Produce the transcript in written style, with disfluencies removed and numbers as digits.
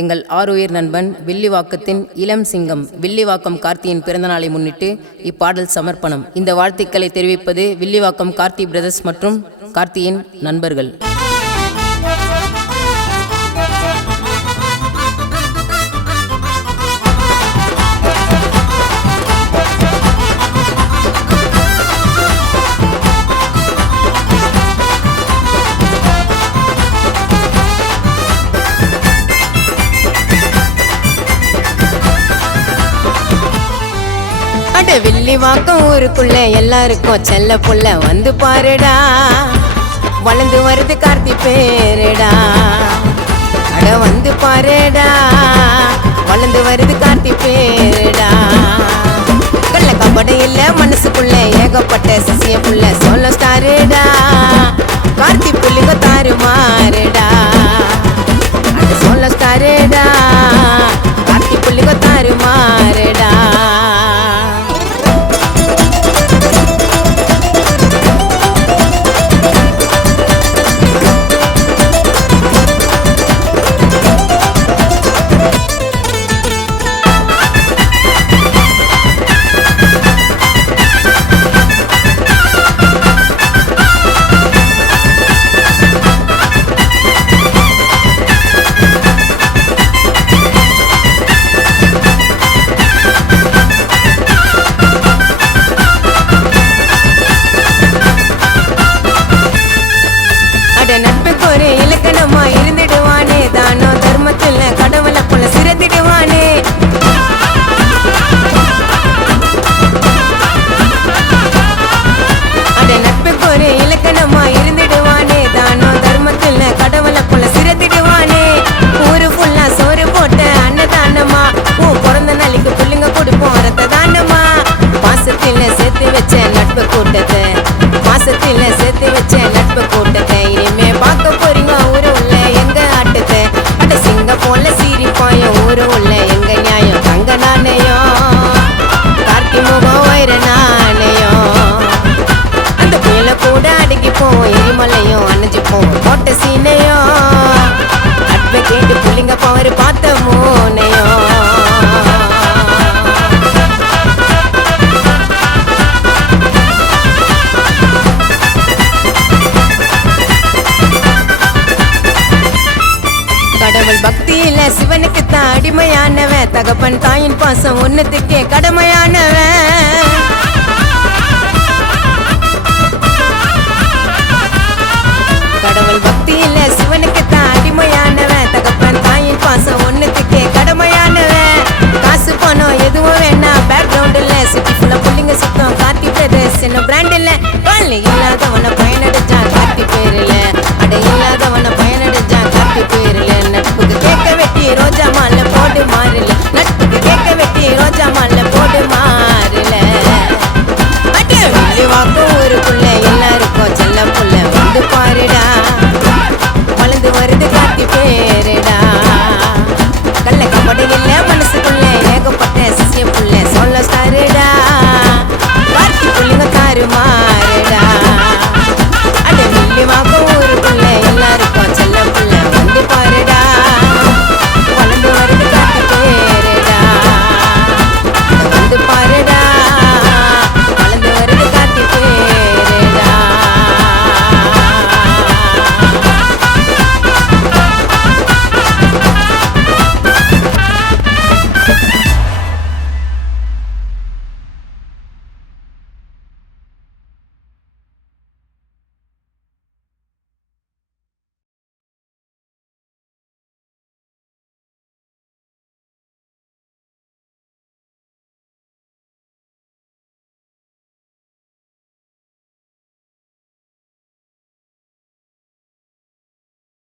எங்கள் ஆருயிர் நண்பன் வில்லிவாக்கத்தின் இளம் சிங்கம் வில்லிவாக்கம் கார்த்தியின் பிறந்தநாளை முன்னிட்டு இப்பாடல் சமர்ப்பணம். இந்த வாழ்த்துக்களை தெரிவிப்பது வில்லிவாக்கம் கார்த்தி பிரதர்ஸ் மற்றும் கார்த்தியின் நண்பர்கள். வில்லிவாக்கம் ஊருக்குள்ள எல்லாருக்கும் செல்ல புள்ள வந்து பாருடா, வளர்ந்து வருது கார்த்தி பேருடா. அட வந்து பாருடா, வளர்ந்து வருது கார்த்தி பேருடா. கள்ள கபடி இல்ல மனசுக்குள்ள ஏகப்பட்ட சசிய புள்ள சொல்ல ஸ்டாருடா. கார்த்தி புள்ளிங்க தாரு மாறுடா, அது சொல்ல ஸ்டாருடா. கார்த்தி புள்ளிங்க தாரு மாறுடா. நட்புக்கு ஒரு இலக்கணமா இருந்துடுவானே, தானோ தர்மத்தில் கடவுளை போல சிறந்திடுவானே. அட நட்புக்கு ஒரு இலக்கணமா இருந்துடுவானே, தானோ தர்மத்தில் கடவுளை போல சிறந்திடுவானே. ஊரு ஃபுல்லா சோறு போட்ட அன்னதானமா, பிறந்த நாளைக்கு புள்ளிங்க கொடுப்போம் ரத்த தானமா. பாசத்தில் சேர்த்து வச்ச நட்பு கூட்டத்தை, பாசத்தில் சேர்த்து வச்ச நட்பு கூட்டத்தை இனிமே பார்க்க போறீங்க ஊரு உள்ள எங்க ஆட்டத்தை. அட சிங்க போல சீரிப்பாயும் ஊரு உள்ள எங்க நியாயம் தங்க நாணயம், கார்த்தி முகம் வைர நாணயம். அந்த புயல கூட அடக்கிப்போம், எரிமலையும் அணைஞ்சுப்போம் கோட்ட சீனையும். நட்பை கேட்டு புள்ளிங்க பவர் பார்த்த மூனையும். கடவுள் பக்தியில சிவனுக்கு தான் அடிமையானவன், தகப்பன் தாயின் பாசம் ஒன்னத்துக்கே கடமையானவன். கடவுள் பக்தியில சிவனுக்கு தான் அடிமையானவன்,